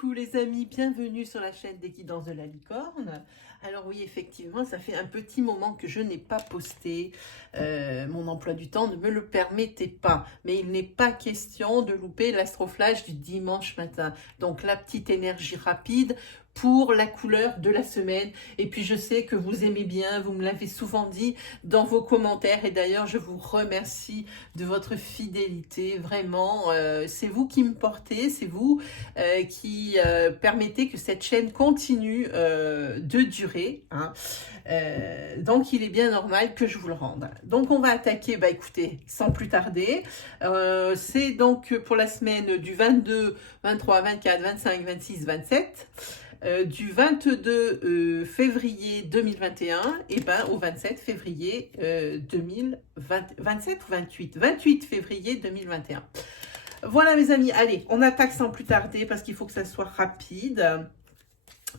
Coucou les amis, bienvenue sur la chaîne des guidances de la licorne. Alors oui, effectivement, ça fait un petit moment que je n'ai pas posté. Mon emploi du temps ne me le permettait pas. Mais il n'est pas question de louper l'astroflash du dimanche matin. Donc la petite énergie rapide pour la couleur de la semaine. Et puis je sais que vous aimez bien, vous me l'avez souvent dit dans vos commentaires. Et d'ailleurs, je vous remercie de votre fidélité. Vraiment, c'est vous qui me portez, c'est vous qui permettez que cette chaîne continue de durer. Hein. Donc, il est bien normal que je vous le rende. Donc, on va attaquer, bah écoutez, sans plus tarder. C'est donc pour la semaine du 22, 23, 24, 25, 26, 27. Du 22 février 2021 et ben, au 27 février 2027 ou 28 février 2021. Voilà mes amis, allez, on attaque sans plus tarder parce qu'il faut que ça soit rapide.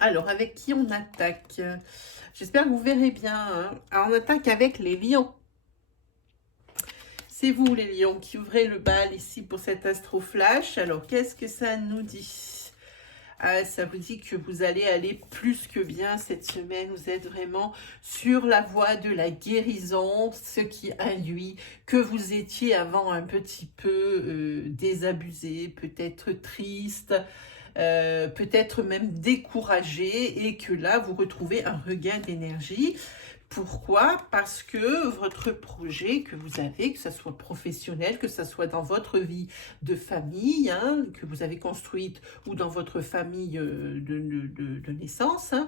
Alors, avec qui on attaque? J'espère que vous verrez bien. Hein. Alors, on attaque avec les lions. C'est vous les lions qui ouvrez le bal ici pour cet astro flash. Alors, qu'est-ce que ça nous dit? Ça vous dit que vous allez aller plus que bien cette semaine. Vous êtes vraiment sur la voie de la guérison, ce qui induit que vous étiez avant un petit peu désabusé, peut-être triste, peut-être même découragé et que là, vous retrouvez un regain d'énergie. Pourquoi? Parce que votre projet que vous avez, que ce soit professionnel, que ce soit dans votre vie de famille, hein, que vous avez construite ou dans votre famille de naissance, hein,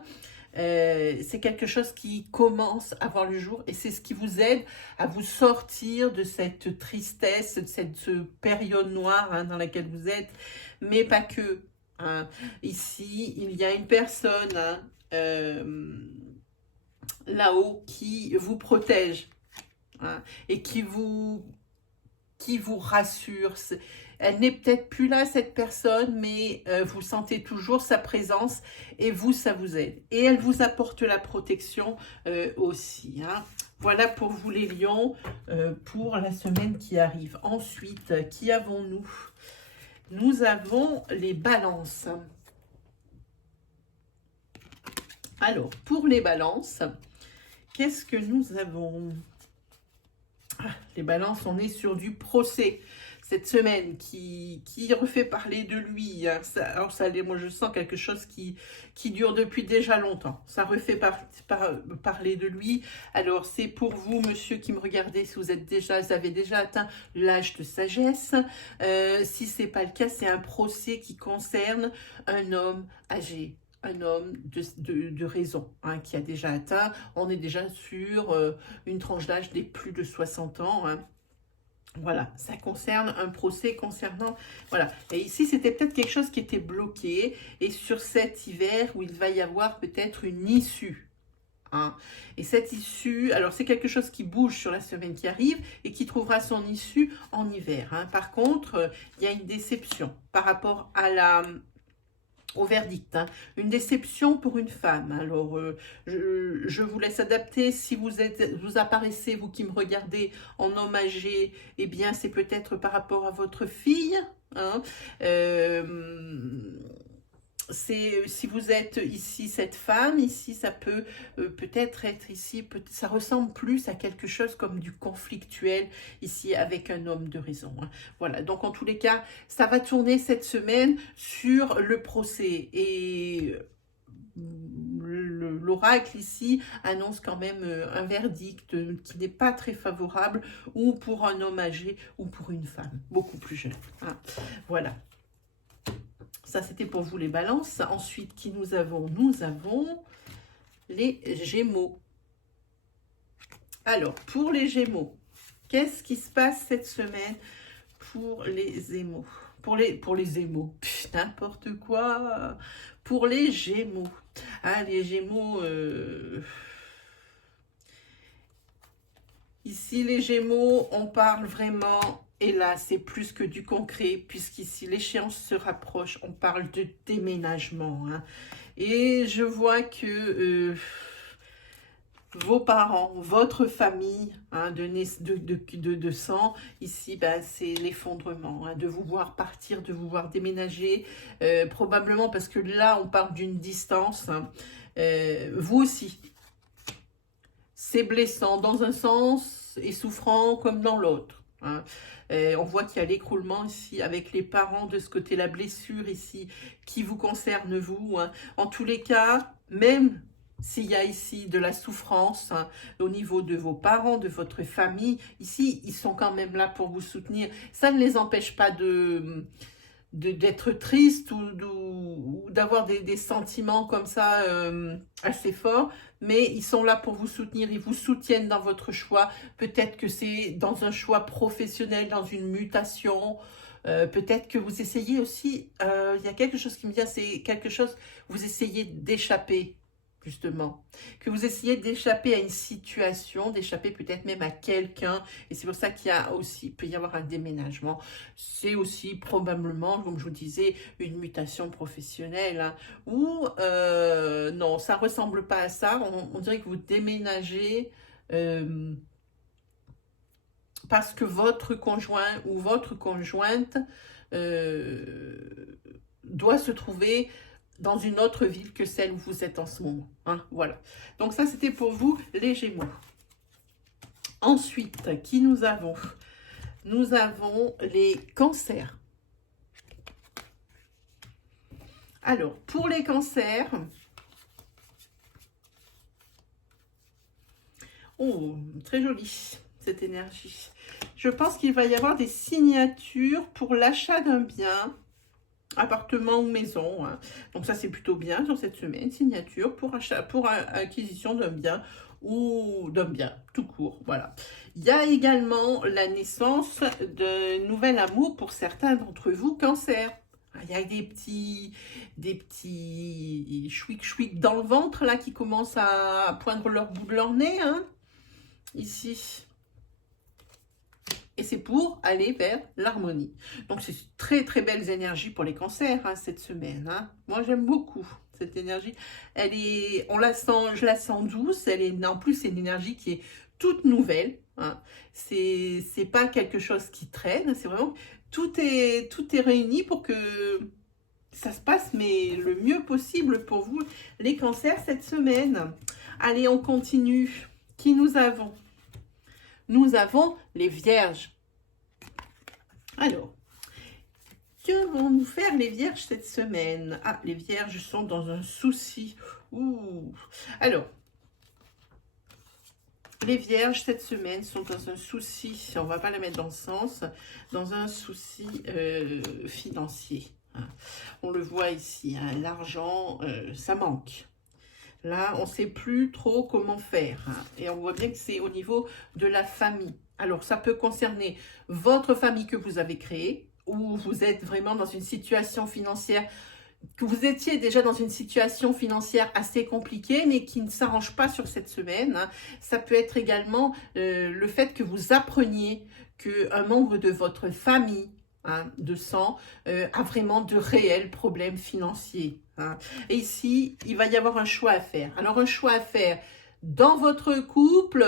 c'est quelque chose qui commence à voir le jour et c'est ce qui vous aide à vous sortir de cette tristesse, de cette période noire hein, dans laquelle vous êtes, mais pas que. Hein. Ici, il y a une personne... Hein, là-haut qui vous protège hein, et qui vous rassure. Elle n'est peut-être plus là, cette personne, mais vous sentez toujours sa présence et vous, ça vous aide. Et elle vous apporte la protection aussi. Hein. Voilà pour vous les lions, pour la semaine qui arrive. Ensuite, qui avons-nous? Nous avons les balances. Alors, pour les balances, qu'est-ce que nous avons? Les balances, on est sur du procès cette semaine qui refait parler de lui. Hein. Alors, moi, je sens quelque chose qui dure depuis déjà longtemps. Ça refait parler de lui. Alors, c'est pour vous, monsieur, qui me regardez, si vous avez déjà atteint l'âge de sagesse. Si ce n'est pas le cas, c'est un procès qui concerne un homme âgé. Un homme de raison hein, qui a déjà atteint, on est déjà sur une tranche d'âge des plus de 60 ans. Hein. Voilà, ça concerne un procès concernant... Voilà, et ici, c'était peut-être quelque chose qui était bloqué. Et sur cet hiver où il va y avoir peut-être une issue. Hein. Et cette issue, alors c'est quelque chose qui bouge sur la semaine qui arrive et qui trouvera son issue en hiver. Hein. Par contre, il y a une déception par rapport à au verdict, hein. Une déception pour une femme. Alors, je vous laisse adapter. Si vous apparaissez, vous qui me regardez, en homme âgé, eh bien, c'est peut-être par rapport à votre fille. Hein. Si vous êtes ici cette femme, ici ça peut peut-être être ici, ça ressemble plus à quelque chose comme du conflictuel ici avec un homme de raison. Hein. Voilà, donc en tous les cas, ça va tourner cette semaine sur le procès et l'oracle ici annonce quand même un verdict qui n'est pas très favorable ou pour un homme âgé ou pour une femme beaucoup plus jeune. Hein. Voilà. Ça, c'était pour vous les balances. Ensuite, qui nous avons? Nous avons les gémeaux. Alors, pour les gémeaux, qu'est-ce qui se passe cette semaine pour les émaux? Pour les émaux, n'importe quoi. Pour les gémeaux. Ah, les gémeaux... Ici, les gémeaux, on parle vraiment... Et là, c'est plus que du concret, puisqu'ici, l'échéance se rapproche. On parle de déménagement. Hein. Et je vois que vos parents, votre famille hein, de sang, ici, ben, c'est l'effondrement, hein, de vous voir partir, de vous voir déménager, probablement parce que là, on parle d'une distance, hein, vous aussi. C'est blessant dans un sens et souffrant comme dans l'autre. Hein. On voit qu'il y a l'écroulement ici avec les parents de ce côté, la blessure ici qui vous concerne vous. Hein. En tous les cas, même s'il y a ici de la souffrance hein, au niveau de vos parents, de votre famille, ici, ils sont quand même là pour vous soutenir. Ça ne les empêche pas d'être triste ou d'avoir des sentiments comme ça assez forts, mais ils sont là pour vous soutenir, ils vous soutiennent dans votre choix. Peut-être que c'est dans un choix professionnel, dans une mutation, peut-être que vous essayez aussi, il y a quelque chose qui me vient, c'est quelque chose, vous essayez d'échapper justement, que vous essayez d'échapper à une situation, d'échapper peut-être même à quelqu'un, et c'est pour ça qu'il y a aussi, peut y avoir un déménagement, c'est aussi probablement, comme je vous disais, une mutation professionnelle, hein, ou non, ça ressemble pas à ça, on dirait que vous déménagez parce que votre conjoint ou votre conjointe doit se trouver dans une autre ville que celle où vous êtes en ce moment. Hein, voilà. Donc ça, c'était pour vous, les Gémeaux. Ensuite, qui nous avons? Nous avons les Cancers. Alors, pour les Cancers... Oh, très jolie, cette énergie. Je pense qu'il va y avoir des signatures pour l'achat d'un bien, appartement ou maison, hein. Donc ça c'est plutôt bien sur cette semaine, signature pour achat, pour acquisition d'un bien ou d'un bien tout court, voilà. Il y a également la naissance d'un nouvel amour pour certains d'entre vous, Cancer. Il y a des petits chouic dans le ventre là qui commencent à poindre leur bout de leur nez, hein, ici. Et c'est pour aller vers l'harmonie. Donc, c'est très, très belles énergies pour les cancers hein, cette semaine. Hein. Moi, j'aime beaucoup cette énergie. Elle est, on la sent, je la sens douce. Elle est, en plus, c'est une énergie qui est toute nouvelle. Hein. C'est pas quelque chose qui traîne. C'est vraiment, tout est réuni pour que ça se passe, mais le mieux possible pour vous, les cancers, cette semaine. Allez, on continue. Qui nous avons? Nous avons les Vierges. Alors, que vont nous faire les Vierges cette semaine? Ah, les Vierges sont dans un souci. Ouh. Alors, les Vierges cette semaine sont dans un souci, on ne va pas la mettre dans le sens, dans un souci financier. Hein. On le voit ici, hein, l'argent, ça manque. Là, on ne sait plus trop comment faire. Hein. Et on voit bien que c'est au niveau de la famille. Alors, ça peut concerner votre famille que vous avez créée, ou vous êtes vraiment dans une situation financière, que vous étiez déjà dans une situation financière assez compliquée, mais qui ne s'arrange pas sur cette semaine. Hein. Ça peut être également le fait que vous appreniez qu'un membre de votre famille, hein, de sang, a vraiment de réels problèmes financiers. Hein. Et ici, il va y avoir un choix à faire. Alors, un choix à faire dans votre couple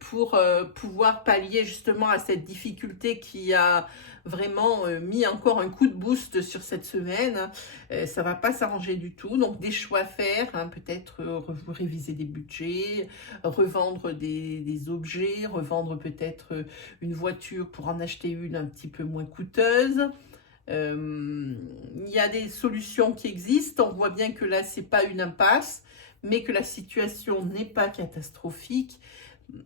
pour pouvoir pallier justement à cette difficulté qui a vraiment mis encore un coup de boost sur cette semaine. Ça va pas s'arranger du tout. Donc, des choix à faire. Hein, peut-être réviser des budgets, revendre des objets, revendre peut-être une voiture pour en acheter une un petit peu moins coûteuse. Il y a des solutions qui existent. On voit bien que là, c'est pas une impasse, mais que la situation n'est pas catastrophique,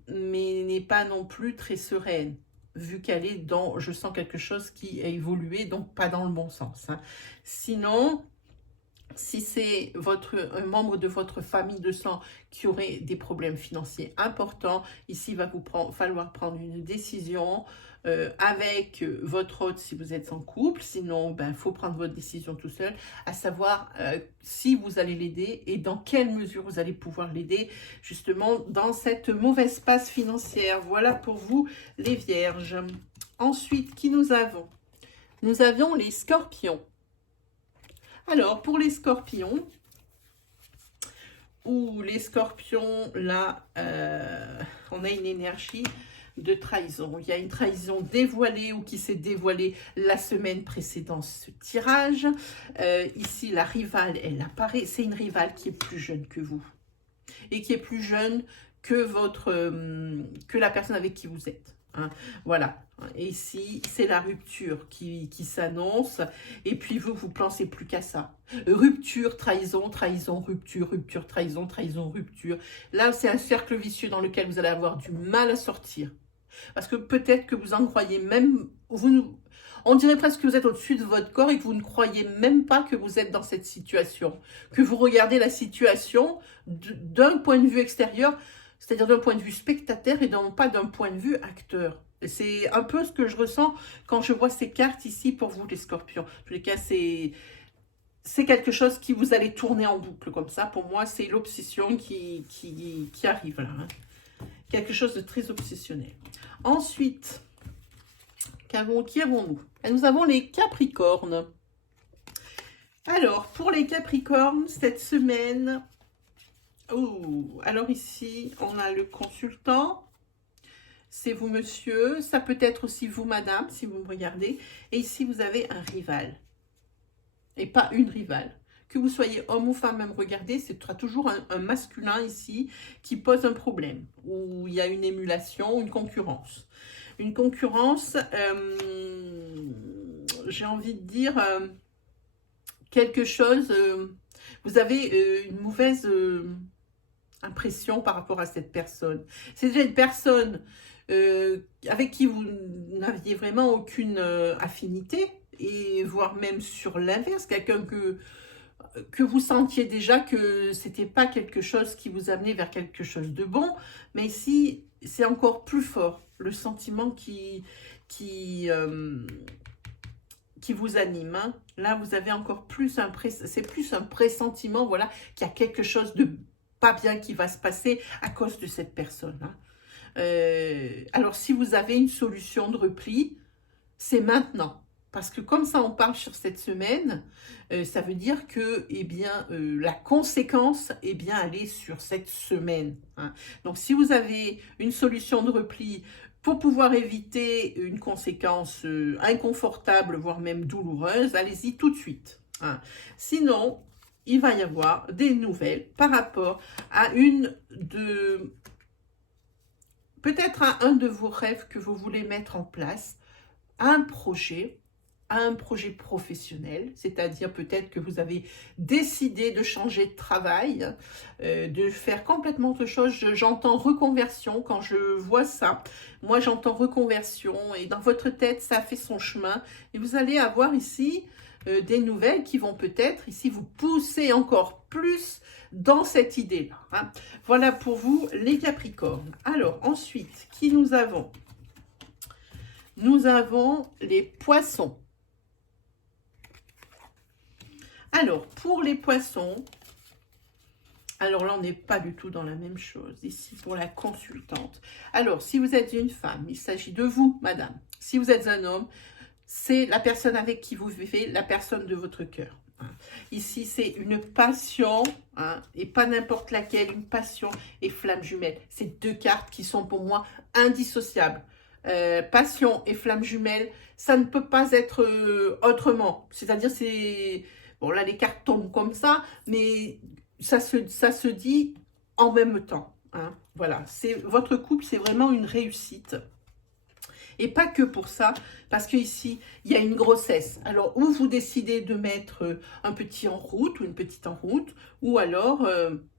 mais n'est pas non plus très sereine, vu qu'elle est dans, je sens quelque chose qui a évolué, donc pas dans le bon sens. Hein. Sinon, si c'est un membre de votre famille de sang qui aurait des problèmes financiers importants, ici, il va vous falloir prendre une décision avec votre hôte si vous êtes en couple. Sinon, ben, faut prendre votre décision tout seul, à savoir si vous allez l'aider et dans quelle mesure vous allez pouvoir l'aider justement dans cette mauvaise passe financière. Voilà pour vous, les Vierges. Ensuite, qui nous avons? Nous avons les Scorpions. Alors, pour les Scorpions, ou les scorpions, là, on a une énergie de trahison. Il y a une trahison dévoilée ou qui s'est dévoilée la semaine précédant ce tirage. Ici, la rivale, elle apparaît. C'est une rivale qui est plus jeune que vous et qui est plus jeune que que la personne avec qui vous êtes. Hein. Voilà. Et ici, c'est la rupture qui s'annonce. Et puis vous pensez plus qu'à ça. Rupture, trahison, trahison, rupture, rupture, trahison, trahison, rupture. Là, c'est un cercle vicieux dans lequel vous allez avoir du mal à sortir. Parce que peut-être que vous en croyez même, on dirait presque que vous êtes au-dessus de votre corps et que vous ne croyez même pas que vous êtes dans cette situation. Que vous regardez la situation d'un point de vue extérieur, c'est-à-dire d'un point de vue spectateur et non pas d'un point de vue acteur. C'est un peu ce que je ressens quand je vois ces cartes ici pour vous les scorpions. En tous les cas, c'est quelque chose qui vous allez tourner en boucle comme ça. Pour moi, c'est l'obsession qui arrive là. Hein. Quelque chose de très obsessionnel. Ensuite, qui avons-nous? Nous avons les Capricornes. Alors, pour les Capricornes, cette semaine, alors ici, on a le consultant. C'est vous, monsieur. Ça peut être aussi vous, madame, si vous me regardez. Et ici, vous avez un rival. Et pas une rivale. Que vous soyez homme ou femme, même regardez, ce sera toujours un masculin ici qui pose un problème. Où il y a une émulation, une concurrence. Une concurrence, j'ai envie de dire, quelque chose, vous avez une mauvaise impression par rapport à cette personne. C'est déjà une personne avec qui vous n'aviez vraiment aucune affinité, et voire même sur l'inverse, quelqu'un que vous sentiez déjà que c'était pas quelque chose qui vous amenait vers quelque chose de bon, mais ici, c'est encore plus fort, le sentiment qui vous anime. Hein. Là, vous avez encore plus c'est plus un pressentiment, voilà, qu'il y a quelque chose de pas bien qui va se passer à cause de cette personne. Hein. Alors, si vous avez une solution de repli, c'est maintenant. Parce que comme ça, on parle sur cette semaine, ça veut dire que eh bien, la conséquence, eh bien, elle est sur cette semaine. Hein. Donc, si vous avez une solution de repli pour pouvoir éviter une conséquence inconfortable, voire même douloureuse, allez-y tout de suite. Hein. Sinon, il va y avoir des nouvelles par rapport à peut-être à un de vos rêves que vous voulez mettre en place, à un projet professionnel, c'est-à-dire peut-être que vous avez décidé de changer de travail, de faire complètement autre chose. J'entends reconversion quand je vois ça. Moi, j'entends reconversion et dans votre tête, ça fait son chemin. Et vous allez avoir ici des nouvelles qui vont peut-être ici vous pousser encore plus dans cette idée-là. Hein. Voilà pour vous, les Capricornes. Alors, ensuite, qui nous avons? Nous avons les Poissons. Alors, pour les Poissons, alors là, on n'est pas du tout dans la même chose. Ici, pour la consultante. Alors, si vous êtes une femme, il s'agit de vous, madame. Si vous êtes un homme, c'est la personne avec qui vous vivez, la personne de votre cœur. Ici, c'est une passion, hein, et pas n'importe laquelle, une passion et flamme jumelle. C'est deux cartes qui sont pour moi indissociables. Passion et flamme jumelle, ça ne peut pas être autrement. C'est-à-dire, c'est... Bon, là, les cartes tombent comme ça, mais ça se dit en même temps. Hein. Voilà, votre couple, c'est vraiment une réussite. Et pas que pour ça, parce qu'ici, il y a une grossesse. Alors, ou vous décidez de mettre un petit en route ou une petite en route, ou alors,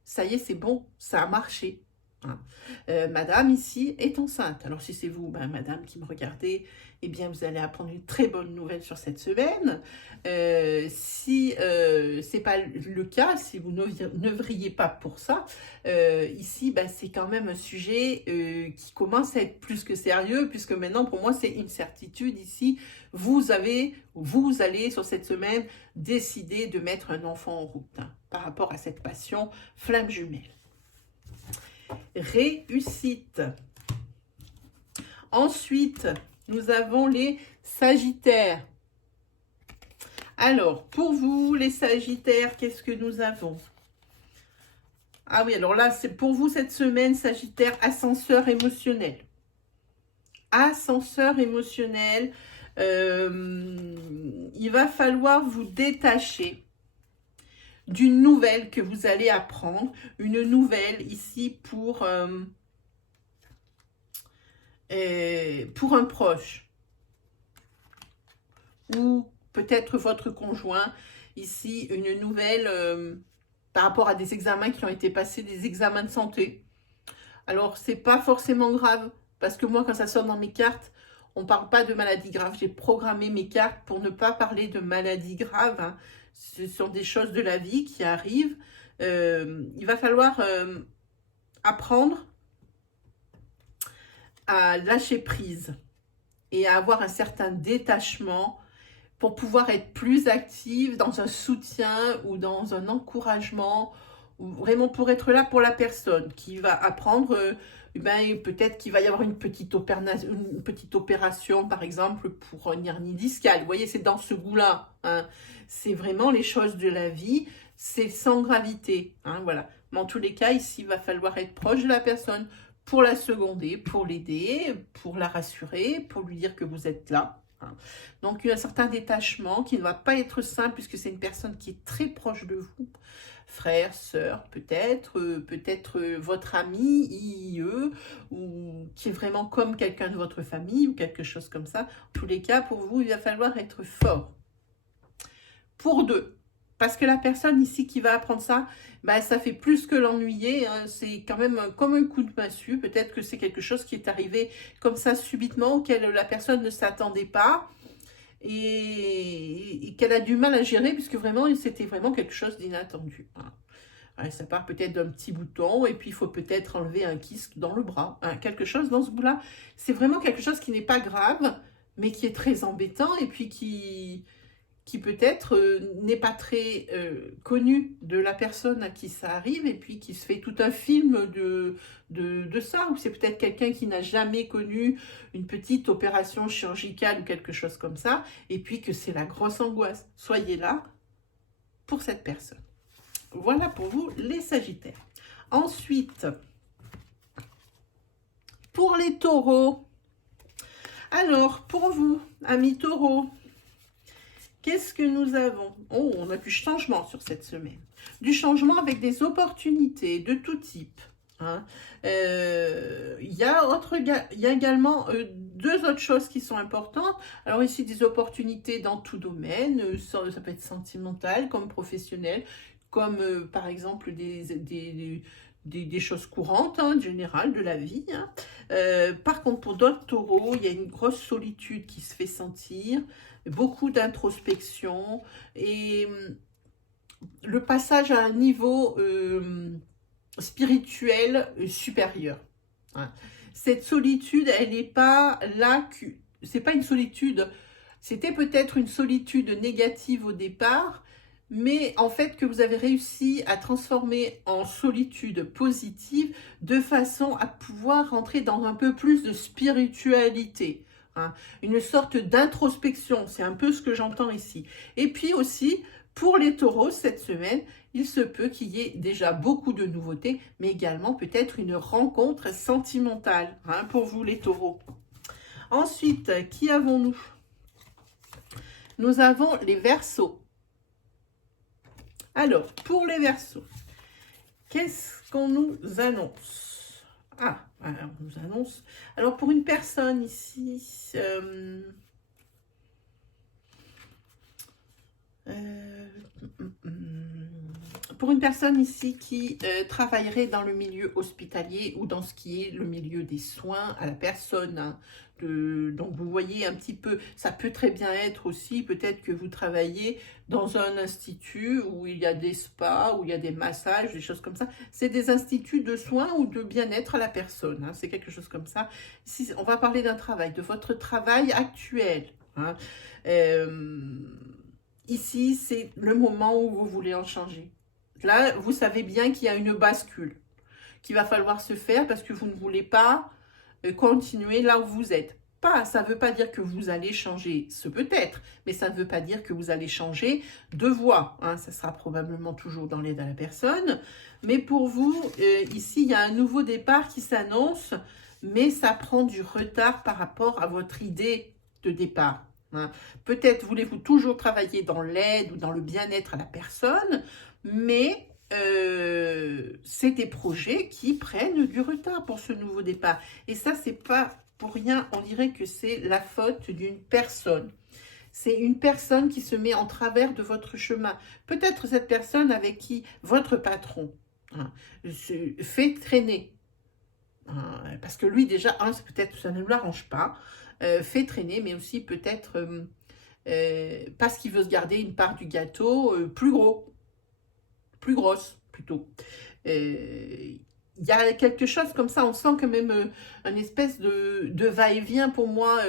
ça y est, c'est bon, ça a marché. Hein. Madame, ici, est enceinte. Alors, si c'est vous, ben, madame, qui me regardez, eh bien, vous allez apprendre une très bonne nouvelle sur cette semaine. Si ce n'est pas le cas, si vous n'œuvriez pas pour ça, ici, ben, c'est quand même un sujet qui commence à être plus que sérieux, puisque maintenant, pour moi, c'est une certitude ici. Vous allez, sur cette semaine, décider de mettre un enfant en route, hein, par rapport à cette passion flamme jumelle. Réussite. Ensuite, nous avons les Sagittaires. Alors, pour vous, les Sagittaires, qu'est-ce que nous avons? Ah oui, alors là, c'est pour vous cette semaine, Sagittaire, ascenseur émotionnel. Ascenseur émotionnel. Il va falloir vous détacher d'une nouvelle que vous allez apprendre. Une nouvelle ici pour un proche. Ou peut-être votre conjoint. Ici, une nouvelle par rapport à des examens qui ont été passés, des examens de santé. Alors, c'est pas forcément grave. Parce que moi, quand ça sort dans mes cartes, on ne parle pas de maladie grave. J'ai programmé mes cartes pour ne pas parler de maladie grave. Hein. Ce sont des choses de la vie qui arrivent. Il va falloir apprendre à lâcher prise et à avoir un certain détachement pour pouvoir être plus active dans un soutien ou dans un encouragement, ou vraiment pour être là pour la personne qui va apprendre, peut-être qu'il va y avoir une petite opération, par exemple, pour une hernie discale. Vous voyez, c'est dans ce goût-là. Hein. C'est vraiment les choses de la vie, c'est sans gravité. Hein, voilà. Mais en tous les cas, ici, il va falloir être proche de la personne pour la seconder, pour l'aider, pour la rassurer, pour lui dire que vous êtes là. Donc, il y a un certain détachement qui ne va pas être simple puisque c'est une personne qui est très proche de vous. Frère, sœur, peut-être votre ami, IE, ou qui est vraiment comme quelqu'un de votre famille ou quelque chose comme ça. En tous les cas, pour vous, il va falloir être fort. Pour deux. Parce que la personne ici qui va apprendre ça, ça fait plus que l'ennuyer. Hein. C'est quand même comme un coup de massue. Peut-être que c'est quelque chose qui est arrivé comme ça subitement, auquel la personne ne s'attendait pas et qu'elle a du mal à gérer, puisque vraiment, c'était vraiment quelque chose d'inattendu. Hein. Ouais, ça part peut-être d'un petit bouton et puis il faut peut-être enlever un kyste dans le bras. Hein. Quelque chose dans ce bout-là. C'est vraiment quelque chose qui n'est pas grave, mais qui est très embêtant et puis qui peut-être n'est pas très connu de la personne à qui ça arrive et puis qui se fait tout un film de ça, ou c'est peut-être quelqu'un qui n'a jamais connu une petite opération chirurgicale ou quelque chose comme ça, et puis que c'est la grosse angoisse. Soyez là pour cette personne. Voilà pour vous les Sagittaires. Ensuite, pour les Taureaux. Alors, pour vous, amis Taureaux, qu'est-ce que nous avons? Oh, on a du changement sur cette semaine. Du changement avec des opportunités de tout type. Hein. Il y a également deux autres choses qui sont importantes. Alors ici, des opportunités dans tout domaine. Ça peut être sentimental comme professionnel, comme par exemple des choses courantes, hein, générales de la vie. Hein. Par contre, pour d'autres taureaux, il y a une grosse solitude qui se fait sentir, beaucoup d'introspection et le passage à un niveau spirituel supérieur. Hein. Cette solitude, elle n'est pas là, c'est pas une solitude, c'était peut-être une solitude négative au départ, mais en fait que vous avez réussi à transformer en solitude positive de façon à pouvoir rentrer dans un peu plus de spiritualité. Hein, une sorte d'introspection, c'est un peu ce que j'entends ici. Et puis aussi, pour les taureaux, cette semaine, il se peut qu'il y ait déjà beaucoup de nouveautés, mais également peut-être une rencontre sentimentale hein, pour vous les taureaux. Ensuite, qui avons-nous? Nous avons les Verseaux. Alors, pour les Verseaux, qu'est-ce qu'on nous annonce? Ah, alors, on nous annonce... Alors, pour une personne ici... pour une personne ici qui travaillerait dans le milieu hospitalier ou dans ce qui est le milieu des soins à la personne, hein, donc vous voyez un petit peu, ça peut très bien être aussi, peut-être que vous travaillez dans un institut où il y a des spas, où il y a des massages, des choses comme ça. C'est des instituts de soins ou de bien-être à la personne, hein, c'est quelque chose comme ça. Ici, on va parler d'un travail, de votre travail actuel. Hein. Ici, c'est le moment où vous voulez en changer. Là, vous savez bien qu'il y a une bascule qu'il va falloir se faire parce que vous ne voulez pas continuer là où vous êtes. pas. Ça ne veut pas dire que vous allez changer, ce peut-être, mais ça ne veut pas dire que vous allez changer de voie. Hein. Ça sera probablement toujours dans l'aide à la personne. Mais pour vous, ici, il y a un nouveau départ qui s'annonce, mais ça prend du retard par rapport à votre idée de départ. Hein. Peut-être voulez-vous toujours travailler dans l'aide ou dans le bien-être à la personne, mais c'est des projets qui prennent du retard pour ce nouveau départ. Et ça, c'est pas pour rien, on dirait que c'est la faute d'une personne. C'est une personne qui se met en travers de votre chemin. Peut-être cette personne avec qui votre patron se fait traîner. Parce que lui, déjà, peut-être ça ne l'arrange pas, fait traîner, mais aussi peut-être parce qu'il veut se garder une part du gâteau plus grosse plutôt. Il y a quelque chose comme ça, on sent quand même une espèce de va-et-vient pour moi,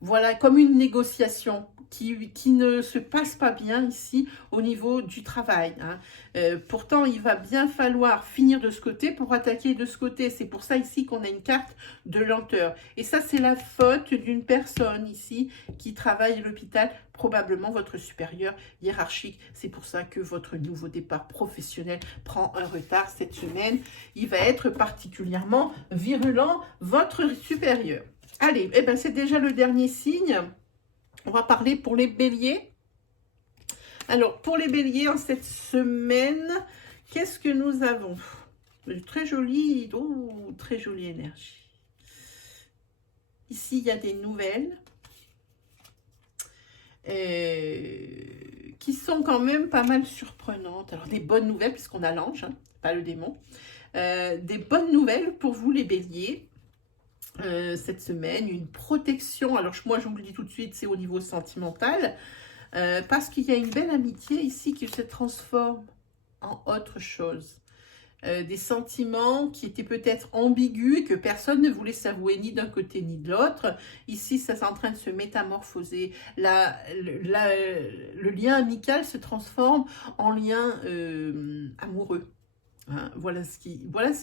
voilà, comme une négociation qui ne se passe pas bien ici au niveau du travail. Hein. Pourtant, il va bien falloir finir de ce côté pour attaquer de ce côté. C'est pour ça ici qu'on a une carte de lenteur. Et ça, c'est la faute d'une personne ici qui travaille à l'hôpital, probablement votre supérieur hiérarchique. C'est pour ça que votre nouveau départ professionnel prend un retard cette semaine. Il va être particulièrement virulent, votre supérieur. Allez, eh ben, c'est déjà le dernier signe. On va parler pour les béliers. Alors, pour les béliers, en cette semaine, qu'est-ce que nous avons? Très jolie, très jolie énergie. Ici, il y a des nouvelles qui sont quand même pas mal surprenantes. Alors, des bonnes nouvelles, puisqu'on a l'ange, hein, pas le démon. Des bonnes nouvelles pour vous, les béliers. Cette semaine, une protection. Alors, moi, je vous le dis tout de suite, c'est au niveau sentimental. Parce qu'il y a une belle amitié ici qui se transforme en autre chose. Des sentiments qui étaient peut-être ambigus et que personne ne voulait s'avouer ni d'un côté ni de l'autre. Ici, ça est en train de se métamorphoser. Le lien amical se transforme en lien amoureux. Hein, voilà ce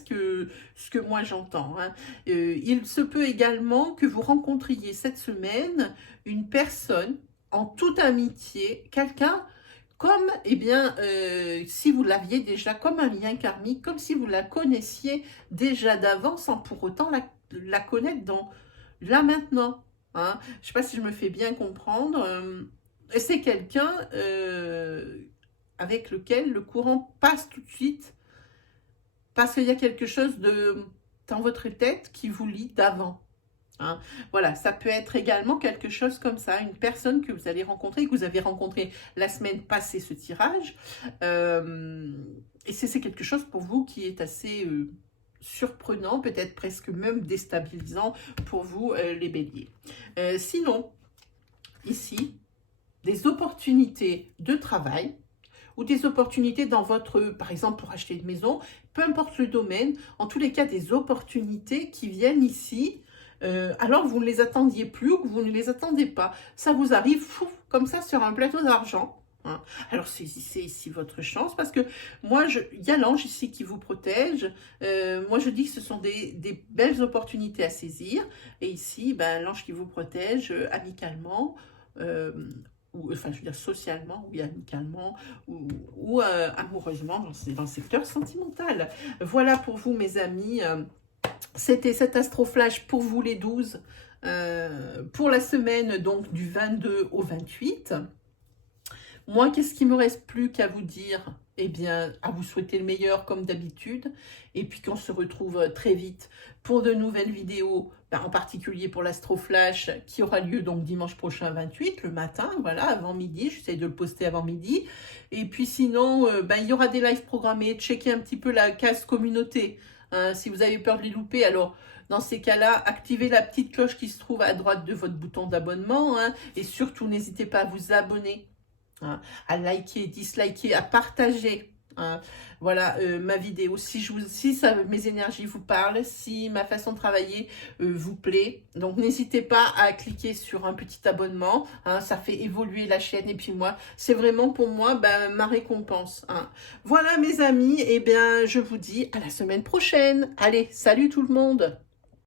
que moi j'entends. Hein. Il se peut également que vous rencontriez cette semaine une personne en toute amitié, quelqu'un comme, eh bien, si vous l'aviez déjà comme un lien karmique, comme si vous la connaissiez déjà d'avant sans pour autant la connaître là maintenant. Hein. Je ne sais pas si je me fais bien comprendre. C'est quelqu'un avec lequel le courant passe tout de suite parce qu'il y a quelque chose dans votre tête qui vous lie d'avant. Hein. Voilà, ça peut être également quelque chose comme ça, une personne que vous allez rencontrer, que vous avez rencontré la semaine passée ce tirage. Et c'est quelque chose pour vous qui est assez surprenant, peut-être presque même déstabilisant pour vous, les béliers. Sinon, ici, des opportunités de travail, ou des opportunités dans votre, par exemple pour acheter une maison, peu importe le domaine, en tous les cas des opportunités qui viennent ici, alors vous ne les attendiez plus ou que vous ne les attendez pas. Ça vous arrive comme ça sur un plateau d'argent. Hein. Alors saisissez ici votre chance parce que moi, il y a l'ange ici qui vous protège. Moi je dis que ce sont des belles opportunités à saisir. Et ici, ben, l'ange qui vous protège amicalement, enfin je veux dire socialement ou amicalement ou amoureusement dans le secteur sentimental. Voilà pour vous mes amis, c'était cet astroflash pour vous les 12 pour la semaine donc du 22 au 28. Moi, qu'est-ce qu'il me reste plus qu'à vous dire? Eh bien, à vous souhaiter le meilleur comme d'habitude. Et puis qu'on se retrouve très vite pour de nouvelles vidéos, en particulier pour l'Astroflash qui aura lieu donc dimanche prochain 28, le matin, voilà, avant midi. J'essaie de le poster avant midi. Et puis sinon, il y aura des lives programmés. Checkez un petit peu la case communauté. Hein, si vous avez peur de les louper, alors dans ces cas-là, activez la petite cloche qui se trouve à droite de votre bouton d'abonnement. Hein, et surtout, n'hésitez pas à vous abonner. Hein, à liker, disliker, à partager. Hein, voilà ma vidéo. Si mes énergies vous parlent, si ma façon de travailler vous plaît, donc n'hésitez pas à cliquer sur un petit abonnement. Hein, ça fait évoluer la chaîne et puis moi, c'est vraiment pour moi ma récompense. Hein. Voilà mes amis, et bien je vous dis à la semaine prochaine. Allez, salut tout le monde.